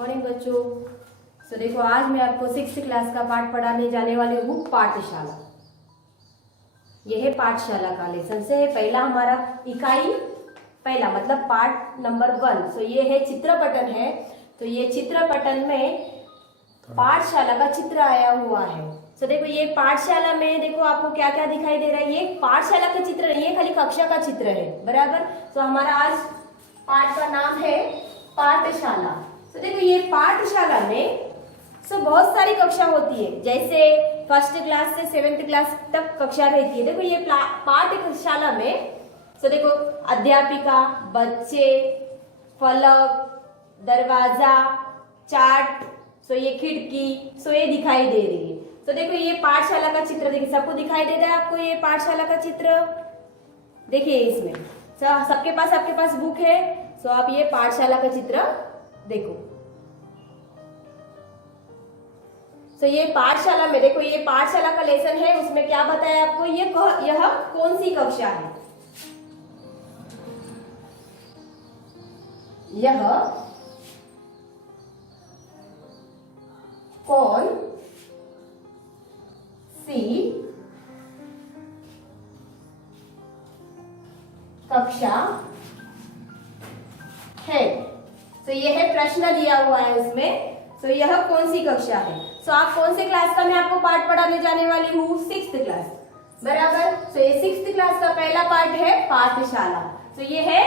Morning बच्चों। देखो आज मैं आपको 6th क्लास का पाठ पढ़ाने जाने वाली हूँ पाठशाला। यह है पाठशाला का लेसन से है पहला हमारा इकाई पहला मतलब पार्ट नंबर 1। ये है चित्रपटन है। तो ये चित्रपटन में पाठशाला का चित्र आया हुआ है। देखो ये पाठशाला में देखो आपको क्या क्या दिखाई दे रहा है। ये पाठशाला का चित्र नहीं है, खाली कक्षा का चित्र है, बराबर। हमारा आज पाठ का नाम है पाठशाला। देखो ये पाठशाला में बहुत सारी कक्षा होती है, जैसे 1st क्लास से 7th क्लास तक कक्षा रहती है। देखो ये पाठशाला में देखो अध्यापिका, बच्चे, फलक, दरवाजा, चार्ट, ये खिड़की, ये दिखाई दे रही है। देखो ये पाठशाला का चित्र देखिए, सबको दिखाई दे रहा है आपको ये पाठशाला का चित्र। देखिए इसमें सबके पास आपके पास बुक है, आप ये पाठशाला का चित्र देखो। ये पाठशाला में देखो ये पाठशाला का लेसन है, उसमें क्या बताया आपको, यह कौन सी कक्षा है। यह कौन सी कक्षा है। यह है प्रश्न दिया हुआ है उसमें। यह कौन सी कक्षा है। आप कौन से क्लास का मैं आपको पाठ पढ़ाने जाने वाली हूँ, 6th क्लास, बराबर। ये 6th क्लास का पहला पाठ है पाठशाला। ये है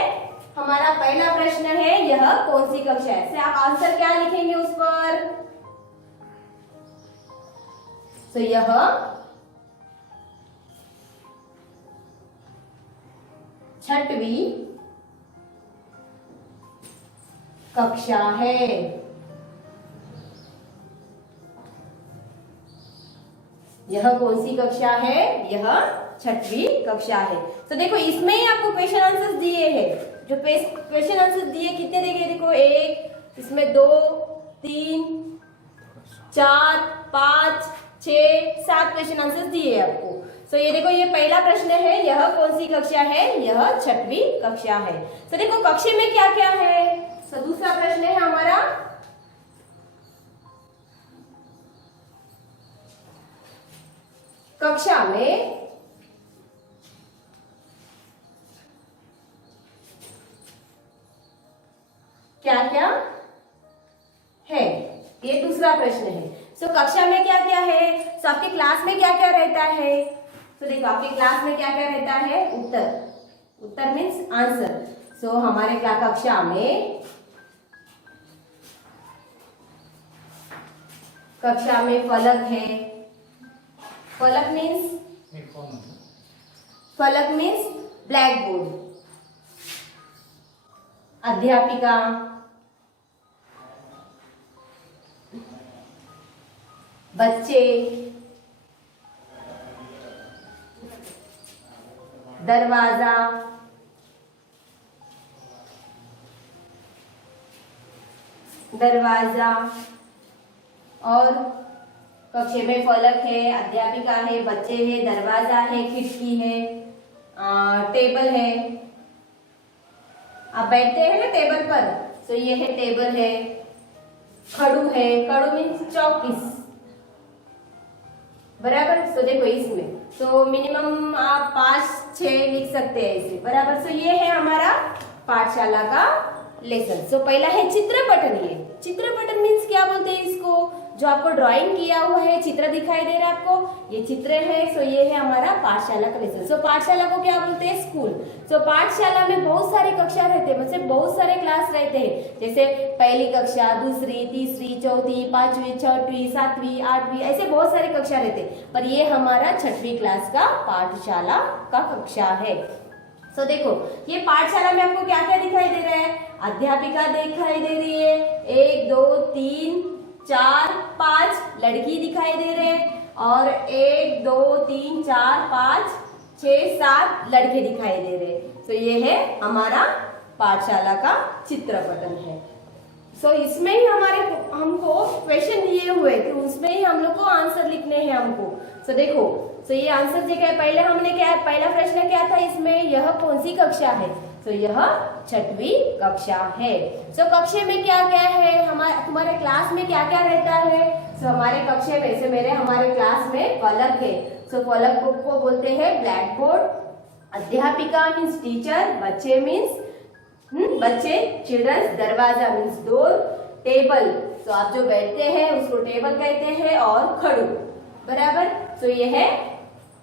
हमारा पहला प्रश्न है, यह कौन सी कक्षा है। आप आंसर क्या लिखेंगे उस पर। यह 6वीं कक्षा है। यह कौन सी कक्षा है, यह 6वीं कक्षा है। देखो इसमें ही आपको क्वेश्चन आंसर्स दिए हैं। जो क्वेश्चन आंसर्स दिए कितने देंगे, देखो 1, इसमें 2, 3, 4, 5, 6, 7 क्वेश्चन आंसर्स दिए आपको। ये देखो ये पहला प्रश्न है, यह कौन सी कक्षा है, यह 6वीं कक्षा है। देखो कक्षा में क्या क्या है। दूसरा प्रश्न है हमारा, कक्षा में क्या क्या है, ये दूसरा प्रश्न है। कक्षा में क्या क्या है, आपके क्लास में क्या क्या रहता है। देखो आपके क्लास में क्या क्या रहता है, उत्तर मीन्स आंसर। हमारे कक्षा में फलक है। फलक मीन्स ब्लैक बोर्ड। अध्यापिका, बच्चे, दरवाजा, और कक्षा में फलक है, अध्यापिका है, बच्चे है, दरवाजा है, खिड़की है, टेबल है। आप बैठते हैं ना टेबल पर, ये है टेबल है। खड़ू है, खड़ू मीन्स चौकीस, बराबर। देखो इसमें मिनिमम आप 5-6 लिख सकते हैं इसे, बराबर। ये है हमारा पाठशाला का लेसन। पहला है चित्रपटन। ये चित्रपटन मीन्स क्या बोलते हैं इसको, जो आपको ड्राइंग किया हुआ है, चित्र दिखाई दे रहा है आपको, ये चित्र है। ये है हमारा पाठशाला का लेसन। पाठशाला को क्या बोलते हैं, स्कूल। पाठशाला में बहुत सारे कक्षा रहते हैं, मतलब बहुत सारे क्लास रहते हैं, जैसे पहली कक्षा, दूसरी, तीसरी, चौथी, 5वीं, 6वीं, 7वीं, 8वीं, ऐसे बहुत सारे कक्षा रहते हैं। पर ये हमारा 6वीं क्लास का पाठशाला का कक्षा है। देखो ये पाठशाला में आपको क्या क्या दिखाई दे रहा है। अध्यापिका दिखाई दे रही है, 1, 2, 3, 4, 5 लड़की दिखाई दे रहे हैं, और 1, 2, 3, 4, 5, 6, 7 लड़के दिखाई दे रहे हैं। ये है हमारा पाठशाला का चित्रपटन है। इसमें ही हमको क्वेश्चन दिए हुए थे, उसमें ही हम लोग को आंसर लिखने हैं हमको। देखो ये आंसर जो क्या है, पहला प्रश्न क्या था इसमें, यह कौन सी कक्षा है। यह 6वीं कक्षा है। कक्षा में क्या क्या है, तुम्हारे क्लास में क्या क्या रहता है? सो हमारे कक्षा में से हमारे क्लास में फलक है। सो फलक को बोलते हैं ब्लैक बोर्ड। अध्यापिका मीन्स टीचर, बच्चे मीन्स बच्चे, चिल्ड्रंस, दरवाजा मीन्स डोर, टेबल तो आप जो बैठते हैं उसको टेबल कहते हैं, और खड़ू बराबर। तो ये है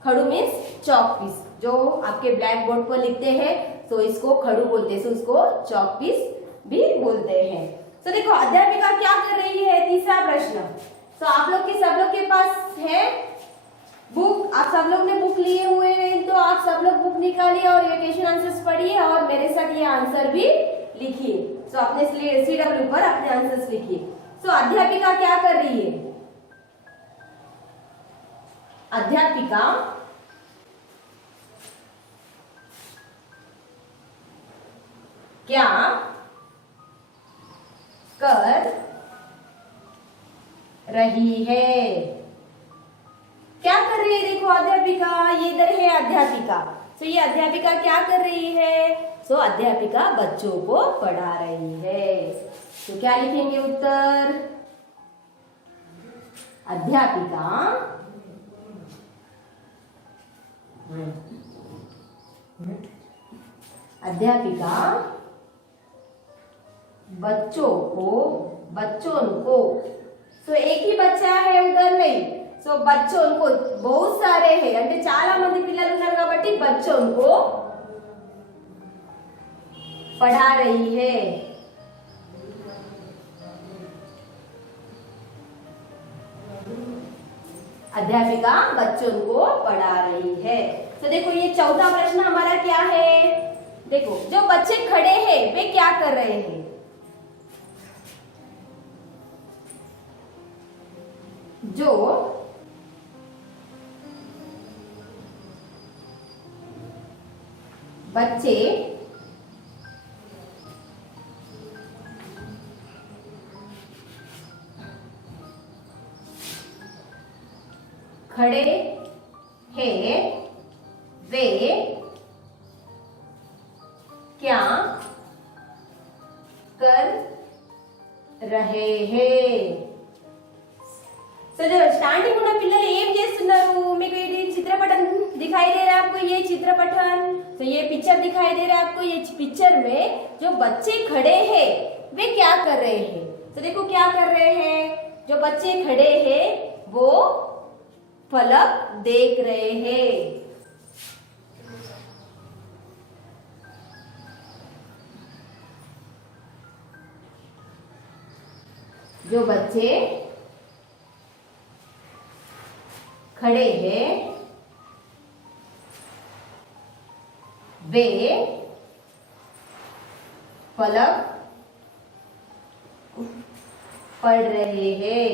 खड़ू मीन्स चॉक पीस, जो आपके ब्लैक बोर्ड पर लिखते हैं तो इसको खड़ू बोलते हैं, तो उसको चॉक पीस भी बोलते हैं। तो देखो अध्यापिका क्या कर रही है, तीसरा प्रश्न। तो आप लोग के सब लोग के पास है बुक, आप सब लोग ने बुक लिए हुए हैं, तो आप सब लोग बुक निकालिए और ये क्वेश्चन आंसर्स पढ़िए और मेरे साथ ये आंसर भी लिखिए। तो अपने CW पर अपने आंसर्स लिखिए। तो अध्यापिका क्या कर रही है? अध्यापिका क्या कर रही है? क्या कर रही है? देखो अध्यापिका, ये इधर है अध्यापिका। तो ये अध्यापिका क्या कर रही है? तो अध्यापिका बच्चों को पढ़ा रही है। तो क्या लिखेंगे उत्तर? अध्यापिका बच्चों को तो एक ही बच्चा है उधर नहीं, సో बच्चों को बहुत सारे हैं అంటే చాలా మంది పిల్లలు ఉన్నారు కాబట్టి बच्चों को पढ़ा रही है। अध्यापिका बच्चों को पढ़ा रही है। तो देखो ये चौथा प्रश्न हमारा क्या है? देखो जो बच्चे खड़े हैं वे क्या कर रहे हैं? जो बच्चे खड़े हैं वे क्या कर रहे हैं? సో స్టాండింగ్ ఉన్న పిల్లలు ఏం చేస్తున్నారు? మీకు ఇది చిత్రపటం दिखाई दे रहा है आपको, ये चित्रपटन, तो ये पिक्चर दिखाई दे रहा है आपको। ये पिक्चर में जो बच्चे खड़े हैं वे क्या कर रहे हैं? तो देखो क्या कर रहे हैं, जो बच्चे खड़े हैं वो फलक देख रहे हैं। जो बच्चे खड़े हैं वे फलक पढ़ रहे हैं।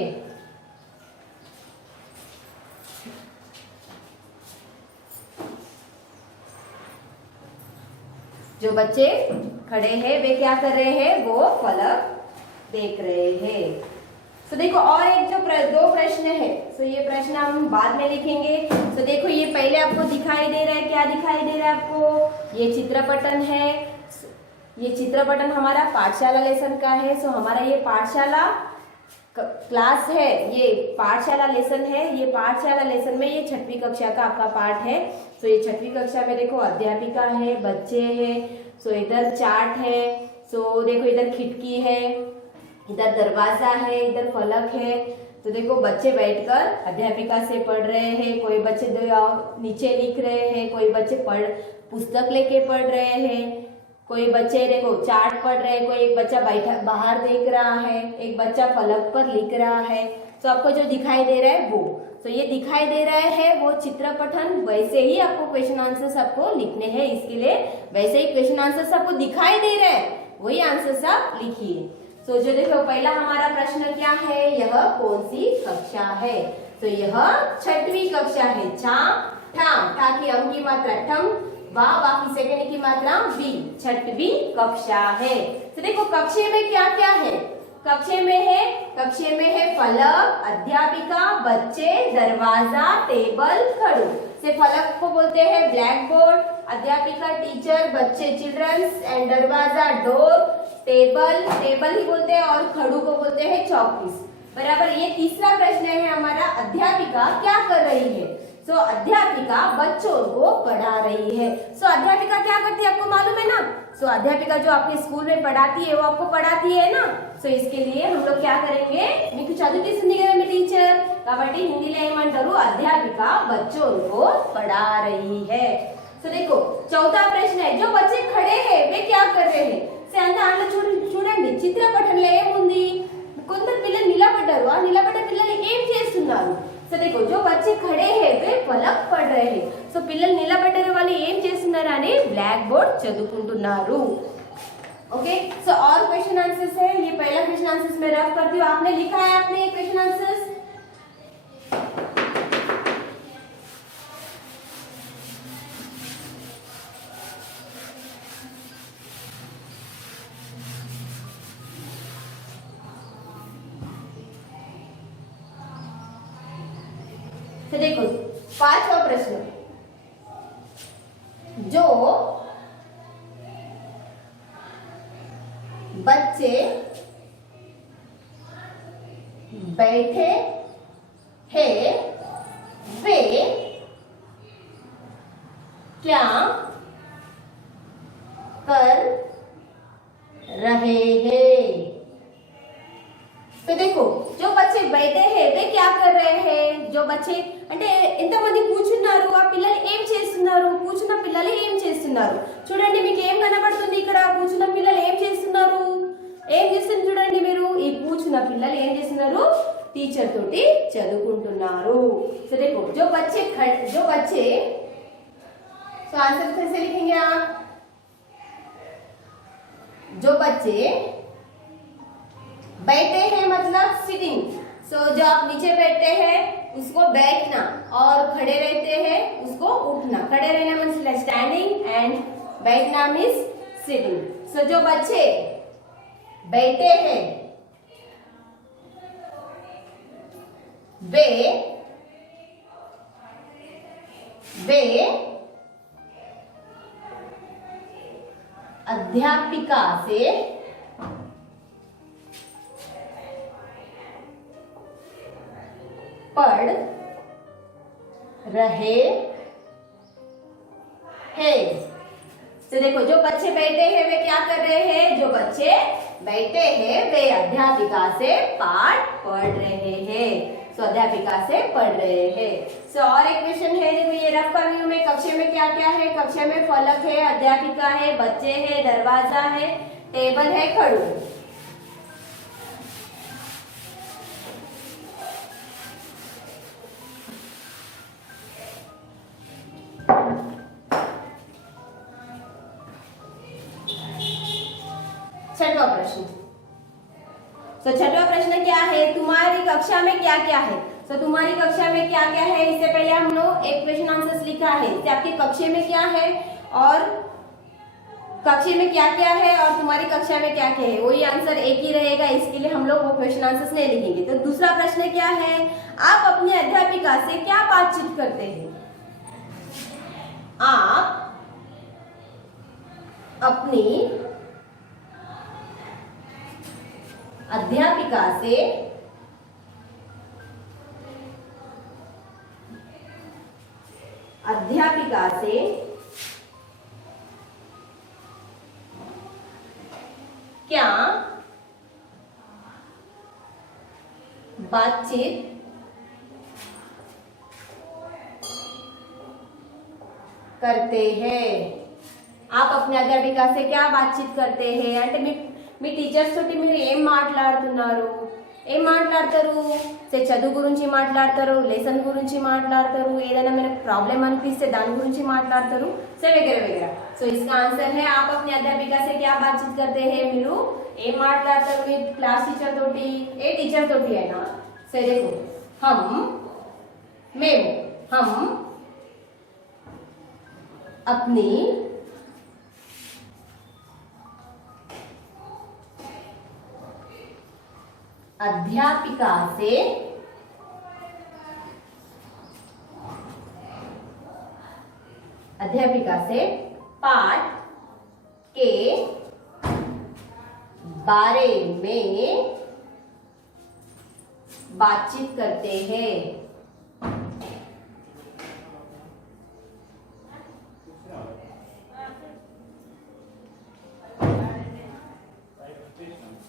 जो बच्चे खड़े हैं वे क्या कर रहे हैं? वो फलक देख रहे हैं। तो देखो और एक जो दो प्रश्न है, तो ये प्रश्न हम बाद में लिखेंगे। तो देखो ये पहले आपको दिखाई दे रहा है, क्या दिखाई दे रहा है आपको? ये चित्रपटन है। ये चित्रपटन हमारा पाठशाला लेसन का है। सो हमारा ये पाठशाला क्लास है, ये पाठशाला लेसन है। ये पाठशाला लेसन में ये 6वीं कक्षा का आपका पाठ है। सो ये 6वीं कक्षा में देखो अध्यापिका है, बच्चे हैं, सो इधर चार्ट है, सो देखो इधर खिड़की है, इधर दरवाजा है, इधर फलक है। तो देखो बच्चे बैठकर अध्यापिका से पढ़ रहे हैं। कोई बच्चे नीचे लिख रहे हैं, कोई बच्चे पुस्तक लेके पढ़ रहे हैं, कोई बच्चे देखो चार्ट पढ़ रहे हैं, कोई एक बच्चा बैठा बाहर देख रहा है, एक बच्चा फलक पर लिख रहा है। तो आपको जो दिखाई दे रहा है वो, तो ये दिखाई दे रहा है वो चित्रपटन। वैसे ही आपको क्वेश्चन आंसर्स आपको लिखने हैं, इसके लिए वैसे ही क्वेश्चन आंसर्स आपको दिखाई दे रहे हैं, वही आंसर्स आप लिखिए। तो जो देखो पहला हमारा प्रश्न क्या है, यह कौन सी कक्षा है? तो यह 6वीं कक्षा है। ठा ठा की अंग की मात्रा ठम, बा की सेकंड की मात्रा बी, 6वीं कक्षा है। तो देखो कक्षे में क्या क्या है? कक्षे में है फलक, अध्यापिका, बच्चे, दरवाजा, टेबल, खड़ू। से फलक को बोलते हैं ब्लैक बोर्ड, अध्यापिका टीचर, बच्चे चिल्ड्रंस एंड दरवाजा डोर, टेबल, टेबल ही बोलते हैं और खड़ू को बोलते हैं चौकीस। बराबर। ये तीसरा प्रश्न है हमारा, अध्यापिका क्या कर रही है? सो अध्यापिका बच्चों को पढ़ा रही है। सो अध्यापिका क्या करती है आपको मालूम है ना? सो अध्यापिका जो आपके स्कूल में पढ़ाती है वो आपको पढ़ाती है ना। सो इसके लिए हम लोग क्या करेंगे, మీకు చదివిస్తుంది కదా మీ టీచర్, కాబట్టి హిందీలో ఏమంటారు, అధ్యాపిక बच्चों को पढ़ा रही है। सो देखो चौथा प्रश्न है, जो बच्चे खड़े हैं वे क्या कर रहे हैं? చూడండి చిత్రపటంలో ఏముంది, కొందరు పిల్లలు నిలబడ్డారు, ఆ నిలబడ్డ పిల్లలు ఏం చేస్తున్నారు? సో देखो जो बच्चे खड़े हैं वे पलक पढ़ रहे हैं। సో పిల్లలు నిలబడ్డారు, వాళ్ళు ఏం చేస్తున్నారు అని ब्लैक बोर्ड చదువుకుంటున్నారు। ओके। सो और क्वेश्चन आंसर्स है, ये पहला क्वेश्चन आंसर्स मैं रफ करती हूँ, आपने लिखा है आपने ये क्वेश्चन आंसर्स। तो देखो पांचवा प्रश्न, जो बच्चे बैठे हैं वे क्या कर रहे हैं? तो देखो जो बच्चे बैठे हैं वे क्या कर रहे हैं? जो बच्चे అంటే ఎంతమంది కూర్చున్నారు, ఆ పిల్లలు ఏం చేస్తున్నారు? కూర్చున్న పిల్లలు ఏం చేస్తున్నారు? చూడండి మీకు ఏం కనబడుతుంది ఇక్కడ, కూర్చున్న పిల్లలు ఏం చేస్తున్నారు? ఏం చేస్తున్నారు చూడండి మీరు, ఈ కూర్చున్న పిల్లలు ఏం చేస్తున్నారు? టీచర్ తోటి చదువుకుంటున్నారు। సో देखो जो बच्चे तो आंसर कैसे लिखेंगे आप? जो बच्चे बैठे हैं मतलब सिटिंग। सो जो आप नीचे बैठते हैं उसको बैठना, और खड़े रहते हैं उसको उठना। खड़े रहना मीन्स स्टैंडिंग एंड बैठना मीन्स सिटिंग। सो जो बच्चे बैठे हैं वे अध्यापिका से पढ़ रहे हैं। तो देखो जो बच्चे बैठे हैं वे क्या कर रहे हैं? जो बच्चे बैठे हैं वे अध्यापिका से पाठ पढ़ रहे हैं। सो अध्यापिका से पढ़ रहे हैं। सो और एक क्वेश्चन है, देखो ये रफ कर रही हूं मैं, कक्षा में क्या क्या है? कक्षा में फलक है, अध्यापिका है, बच्चे है, दरवाजा है, टेबल है, खड़ू। छठवां प्रश्न। तो छठवां प्रश्न क्या है, तुम्हारी कक्षा में क्या क्या है? तो तुम्हारी कक्षा में क्या क्या है, इससे पहले हम लोग एक क्वेश्चन आंसर लिखा है कि आपकी कक्षा में क्या है और कक्षा में क्या क्या है और तुम्हारी कक्षा में क्या क्या है, वही आंसर एक ही रहेगा, इसके लिए हम लोग वो क्वेश्चन आंसर्स नहीं लिखेंगे। तो दूसरा प्रश्न क्या है, आप अपनी अध्यापिका से क्या बातचीत करते हैं? आप अपनी अध्यापिका से क्या बातचीत करते हैं? आप अपने अध्यापिका से क्या बातचीत करते हैं అంటే మీ టీచర్స్ తోటి మీరు ఏం మాట్లాడుతున్నారు? ఏం మాట్లాడతారు? సే చదువు గురించి మాట్లాడతారు, లెసన్ గురించి మాట్లాడతారు, ఏదైనా మనకు ప్రాబ్లం అనిపిస్తే దాని గురించి మాట్లాడతారు, से वगैरह वगैरह। सो इसका आंसर है आप अपनी अध्यापिका से क्या बातचीत करते हैं? మీరు ఏం మాట్లాడతారు మీ క్లాస్ టీచర్ తోటి? ఏ టీచర్ తోటి అయినా। से देखो हम अपनी अध्यापिका से पाठ के बारे में बातचीत करते हैं।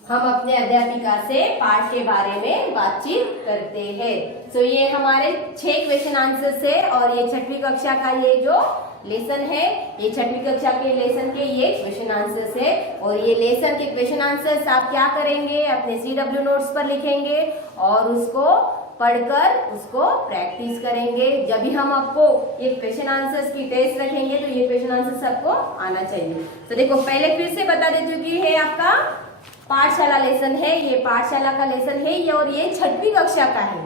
हम अपने अध्यापिका से पाठ के बारे में बातचीत करते हैं। तो ये हमारे 6 क्वेश्चन आंसर्स है और ये 6वीं कक्षा का ये जो लेसन है, ये 6वीं कक्षा के लेसन के ये क्वेश्चन आंसर्स है। और ये लेसन के क्वेश्चन आंसर्स आप क्या करेंगे, अपने CW नोट्स पर लिखेंगे और उसको पढ़कर उसको प्रैक्टिस करेंगे। जब भी हम आपको ये क्वेश्चन आंसर्स की टेस्ट रखेंगे तो ये क्वेश्चन आंसर्स आपको आना चाहिए। तो देखो पहले फिर से बता देती हूँ कि है आपका पाठशाला लेसन है, ये पाठशाला का लेसन है ये, और ये 6वीं कक्षा का है।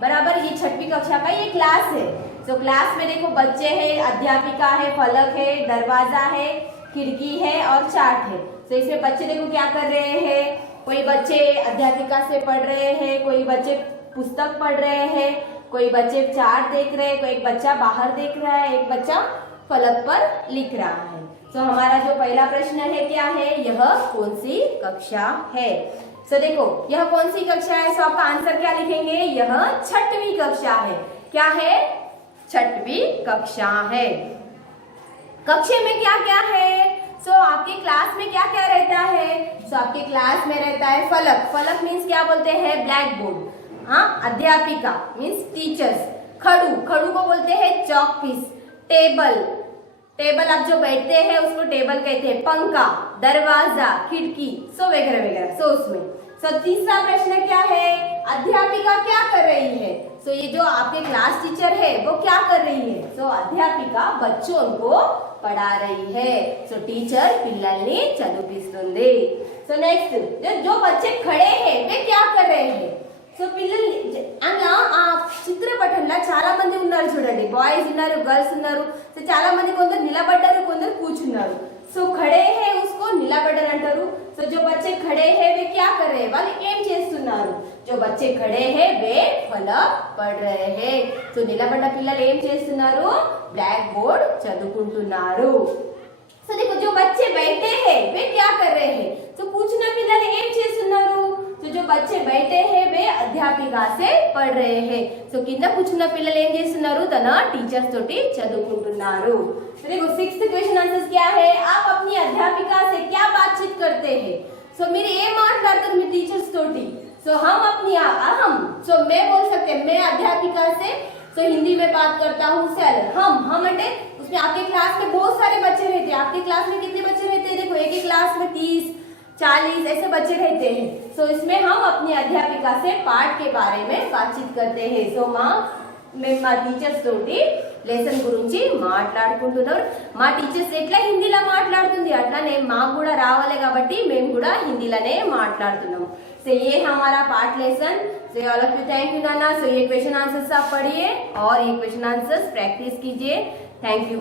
बराबर, ये 6वीं कक्षा का ये क्लास है। तो क्लास में देखो बच्चे हैं, अध्यापिका है, फलक है, दरवाजा है, खिड़की है और चार्ट है। तो इसमें बच्चे देखो क्या कर रहे हैं, कोई बच्चे अध्यापिका से पढ़ रहे हैं, कोई बच्चे पुस्तक पढ़ रहे हैं, कोई बच्चे चार्ट देख रहे हैं, कोई एक बच्चा बाहर देख रहा है, एक बच्चा फलक पर लिख रहा है। तो हमारा जो पहला प्रश्न है क्या है, यह कौन सी कक्षा है। तो देखो यह कौन सी कक्षा है, तो आपका आंसर क्या लिखेंगे, यह 6वीं कक्षा है। क्या है, 6वीं कक्षा है। कक्षा में क्या क्या है, तो आपके क्लास में क्या क्या रहता है, तो आपके क्लास में रहता है फलक। फलक मीन्स क्या बोलते हैं, ब्लैक बोर्ड। हाँ, अध्यापिका मीन्स टीचर्स। खड़ू, खड़ू को बोलते हैं चॉक पीस। टेबल, टेबल आप जो बैठते हैं उसको टेबल कहते हैं। पंखा, दरवाजा, खिड़की, सो वगैरह वगैरह। सो उसमें तीसरा प्रश्न क्या है, अध्यापिका क्या कर रही है। सो ये जो आपके क्लास टीचर है वो क्या कर रही है, सो अध्यापिका बच्चों को पढ़ा रही है। सो टीचर పిల్లల్ని చదివిస్తుంది। सो नेक्स्ट, जो बच्चे खड़े हैं वे क्या कर रहे हैं, సో పిల్లలు అలా ఆ చిత్రపటంలో చాలా మంది ఉన్నారు చూడండి, బాయ్స్ ఉన్నారు, గర్ల్స్ ఉన్నారు। సో చాలా మంది కొందరు నిలబడ్డారు, కొందరు కూర్చున్నారు। సో ఖడే హే उसको నిలబడ్డారు అంటారు। సో जो बच्चे खड़े हैं वे क्या कर रहे हैं, వాళ్ళు ఏం చేస్తున్నారు, जो बच्चे खड़े हैं वे फलक पढ़ रहे हैं। సో నిలబడ్డ పిల్లలు ఏం చేస్తున్నారు, బ్లాక్ బోర్డ్ చదువుకుంటున్నారు। సో देखो जो बच्चे बैठे हैं वे क्या कर रहे हैं, तो కూర్చున్న పిల్లలు ఏం చేస్తున్నారు, तो जो बच्चे बैठे हैं वे अध्यापिका से पढ़ रहे हैं। సో కింద కూర్చున్న పిల్లలు ఏం చేస్తున్నారు, తన టీచర్స్ తోటి చదువుకుంటున్నారు। तो देखो 6th क्वेश्चन आंसर क्या है, आप अपनी अध्यापिका से क्या बातचीत करते हैं। सो मेरे ये మాట్లాడతారు మీ టీచర్స్ తోటి। सो हम अपनी सो मैं बोल सकते हैं मैं अध्यापिका से तो हिंदी में बात करता हूँ। हम अंटे उसमें आपके क्लास में बहुत सारे बच्चे रहते हैं। आपके क्लास में कितने बच्चे रहते हैं, देखो एक ही क्लास में 30-40 ऐसे बच्चे रहते हैं। सो इसमें हम अपनी अध्यापिका से पाठ के बारे में बातचीत करते हैं। सो మేము మా టీచర్స్ తోటి లెసన్ గురించి మాట్లాడుకుంటున్నాం। మా టీచర్స్ ఎట్లా హిందీలో మాట్లాడుతుంది అట్లానే మాకు కూడా రావాలి కాబట్టి మేము కూడా హిందీలోనే మాట్లాడుతున్నాం। సో ये हमारा पाठ lesson. So all of you thank you नाना। सो ये क्वेश्चन आंसर्स आप पढ़िए और ये क्वेश्चन आंसर्स प्रैक्टिस कीजिए। Thank you.